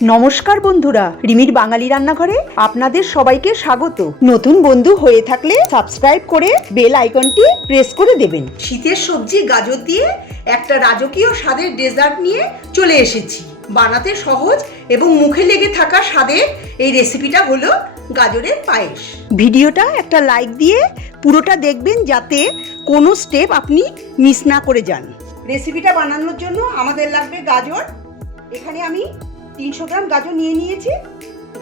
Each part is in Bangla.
নমস্কার বন্ধুরা, রিমির বাঙালি রান্নাঘরে আপনাদের সবাইকে স্বাগত। নতুন বন্ধু হয়ে থাকলে সাবস্ক্রাইব করে বেল আইকনটি প্রেস করে দেবেন। শীতের সবজি গাজর দিয়ে একটা রাজকীয় স্বাদের ডেজার্ট নিয়ে চলে এসেছি। বানাতে সহজ এবং মুখে লেগে থাকা স্বাদের এই রেসিপিটা হলো গাজরের পায়েস। ভিডিওটা একটা লাইক দিয়ে পুরোটা দেখবেন যাতে কোনো স্টেপ আপনি মিস না করে যান। রেসিপিটা বানানোর জন্য আমাদের লাগবে গাজর। এখানে আমি 300 গ্রাম গাজর নিয়ে নিয়েছি।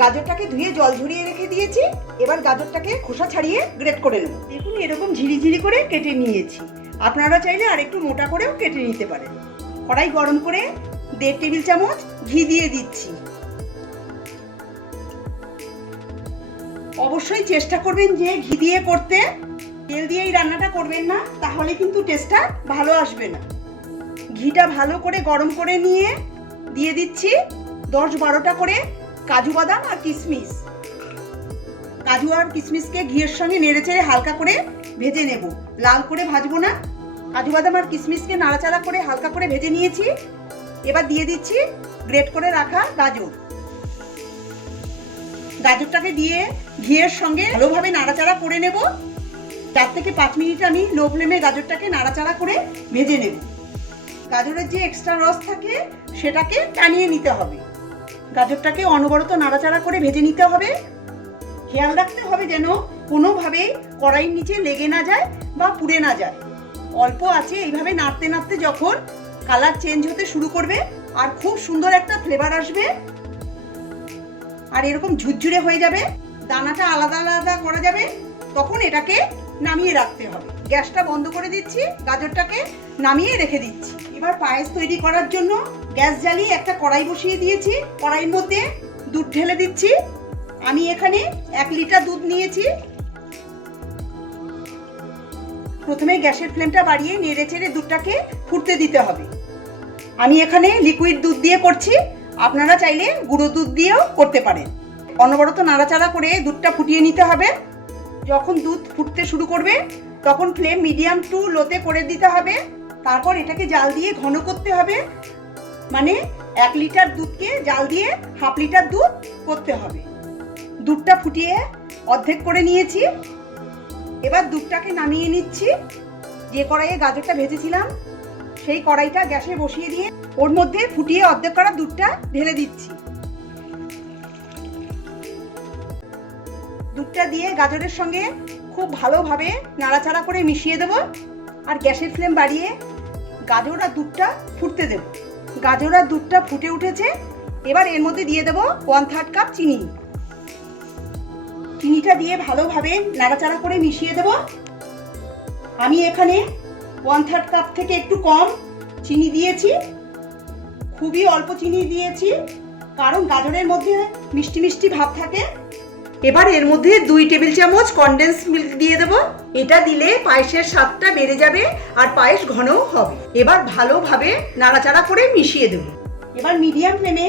গাজরটাকে ধুয়ে জল ঝরিয়ে রেখে দিয়েছি। এবার গাজরটাকে খোসা ছাড়িয়ে গ্রেট করে নেব। দেখুন এরকম ঝিরিঝিরি করে কেটে নিয়েছি। আপনারা চাইলে আর একটু মোটা করেও কেটে নিতে পারেন। কড়াই গরম করে 1.5 টেবিল চামচ ঘি দিয়ে দিচ্ছি। অবশ্যই চেষ্টা করবেন যে ঘি দিয়ে করতে, তেল দিয়ে এই রান্নাটা করবেন না, তাহলে কিন্তু টেস্টটা ভালো আসবে না। ঘিটা ভালো করে গরম করে নিয়ে দিয়ে দিচ্ছি 10-12টা করে কাজু বাদাম আর কিশমিশ। কাজু আর কিশমিশকে ঘিয়ের সঙ্গে নেড়েচেড়ে হালকা করে ভেজে নেব, লাল করে ভাজবো না। কাজু বাদাম আর কিশমিশকে নাড়াচাড়া করে হালকা করে ভেজে নিয়েছি। এবার দিয়ে দিচ্ছি গ্রেট করে রাখা গাজর। গাজরটাকে দিয়ে ঘিয়ের সঙ্গে ভালোভাবে নাড়াচাড়া করে নেব। 4 থেকে 5 মিনিট আমি লো ফ্লেমে গাজরটাকে নাড়াচাড়া করে ভেজে নেব। গাজরের যে এক্সট্রা রস থাকে সেটাকে টানিয়ে নিতে হবে। গাজরটাকে অনবরত নাড়াচাড়া করে ভেজে নিতে হবে। খেয়াল রাখতে হবে যেন কোনোভাবেই কড়াইয়ের নিচে লেগে না যায় বা পুড়ে না যায়। অল্প আছে এইভাবে নাড়তে নাড়তে যখন কালার চেঞ্জ হতে শুরু করবে আর খুব সুন্দর একটা ফ্লেভার আসবে আর এরকম ঝুরঝুরে হয়ে যাবে, দানাটা আলাদা আলাদা করা যাবে, তখন এটাকে নামিয়ে রাখতে হবে। গ্যাসটা বন্ধ করে দিচ্ছি, গাজরটাকে নামিয়ে রেখে দিচ্ছি। এবার পায়েস তৈরি করার জন্য গ্যাস জ্বালিয়ে একটা কড়াই বসিয়ে দিয়েছি। কড়াইয়ের মধ্যে দুধ ঢেলে দিচ্ছি। আমি এখানে 1 লিটার দুধ নিয়েছি। প্রথমে গ্যাসের ফ্লেমটা বাড়িয়ে নেড়েচেড়ে দুধটাকে ফুটতে দিতে হবে। আমি এখানে লিকুইড দুধ দিয়ে করছি, আপনারা চাইলে গুঁড়ো দুধ দিয়েও করতে পারেন। অনবরত নাড়াচাড়া করে দুধটা ফুটিয়ে নিতে হবে। যখন দুধ ফুটতে শুরু করবে তখন ফ্লেম মিডিয়াম টু লোতে করে দিতে হবে। তারপর এটাকে জাল দিয়ে ঘন করতে হবে, মানে 1 লিটার দুধকে জাল দিয়ে 1/2 লিটার দুধ করতে হবে। দুধটা ফুটিয়ে অর্ধেক করে নিয়েছি। এবার দুধটাকে নামিয়ে নিচ্ছি। যে কড়াইয়ে গাজরটা ভেজেছিলাম সেই কড়াইটা গ্যাসে বসিয়ে দিয়ে ওর মধ্যে ফুটিয়ে অর্ধেক করা দুধটা ঢেলে দিচ্ছি। দুধটা দিয়ে গাজরের সঙ্গে খুব ভালোভাবে নাড়াচাড়া করে মিশিয়ে দেব আর গ্যাসের ফ্লেম বাড়িয়ে গাজর আর দুধটা ফুটতে দেব। গাজর আর দুধটা ফুটে উঠেছে। এবার এর মধ্যে দিয়ে দেব 1/3 কাপ চিনি। চিনিটা দিয়ে ভালোভাবে নাড়াচাড়া করে মিশিয়ে দেব। আমি এখানে 1/3 কাপ থেকে একটু কম চিনি দিয়েছি। খুবই অল্প চিনি দিয়েছি কারণ গাজরের মধ্যে মিষ্টি মিষ্টি ভাব থাকে। এবার এর মধ্যে 2 টেবিল চামচ কনডেন্স মিল্ক দিয়ে দেব। এটা দিলে পায়েসের স্বাদটা বেড়ে যাবে আর পায়েস ঘনও হবে। এবার ভালোভাবে নাড়াচাড়া করে মিশিয়ে দেব। এবার মিডিয়াম ফ্লেমে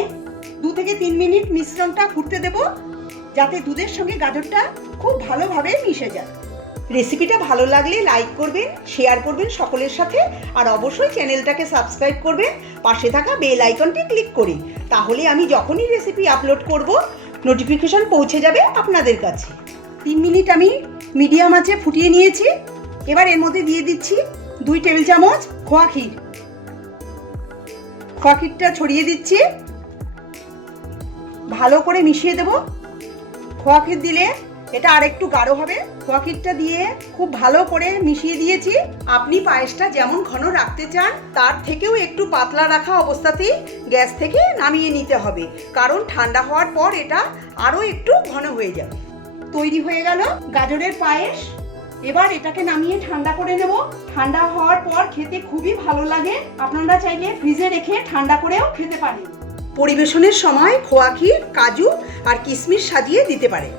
2 থেকে 3 মিনিট মিশ্রণটা ফুটতে দেব যাতে দুধের সঙ্গে গাজরটা খুব ভালোভাবে মিশে যায়। রেসিপিটা ভালো লাগলে লাইক করবেন, শেয়ার করবেন সকলের সাথে আর অবশ্যই চ্যানেলটাকে সাবস্ক্রাইব করবেন পাশে থাকা বেল আইকনটি ক্লিক করে। তাহলে আমি যখনই রেসিপি আপলোড করব নোটিফিকেশন পৌঁছে যাবে আপনাদের কাছে। 3 মিনিট আমি মিডিয়াম আঁচে ফুটিয়ে নিয়েছি। এবার এর মধ্যে দিয়ে দিচ্ছি 2 টেবিল চামচ খোয়া ক্ষীর। খোয়া ক্ষীরটা ছড়িয়ে দিচ্ছি, ভালো করে মিশিয়ে দেব। খোয়া ক্ষীর দিলে এটা আর একটু গাঢ় হবে। খোয়া ক্ষীরটা দিয়ে খুব ভালো করে মিশিয়ে দিয়েছি। আপনি পায়েসটা যেমন ঘন রাখতে চান তার থেকেও একটু পাতলা রাখা অবস্থাতেই গ্যাস থেকে নামিয়ে নিতে হবে, কারণ ঠান্ডা হওয়ার পর এটা আরও একটু ঘন হয়ে যাবে। তৈরি হয়ে গেল গাজরের পায়েস। এবার এটাকে নামিয়ে ঠান্ডা করে নেব। ঠান্ডা হওয়ার পর খেতে খুবই ভালো লাগে। আপনারা চাইলে ফ্রিজে রেখে ঠান্ডা করেও খেতে পারেন। পরিবেশনের সময় খোয়া ক্ষীর, কাজু আর কিশমিশ সাজিয়ে দিতে পারেন।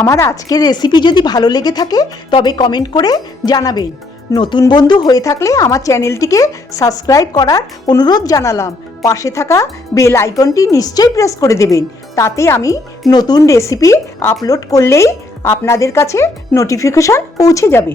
আমার আজকের রেসিপি যদি ভালো লেগে থাকে তবে কমেন্ট করে জানাবেন। নতুন বন্ধু হয়ে থাকলে আমার চ্যানেলটিকে সাবস্ক্রাইব করার অনুরোধ জানালাম। পাশে থাকা বেল আইকনটি নিশ্চয়ই প্রেস করে দেবেন, তাতে আমি নতুন রেসিপি আপলোড করলেই আপনাদের কাছে নোটিফিকেশন পৌঁছে যাবে।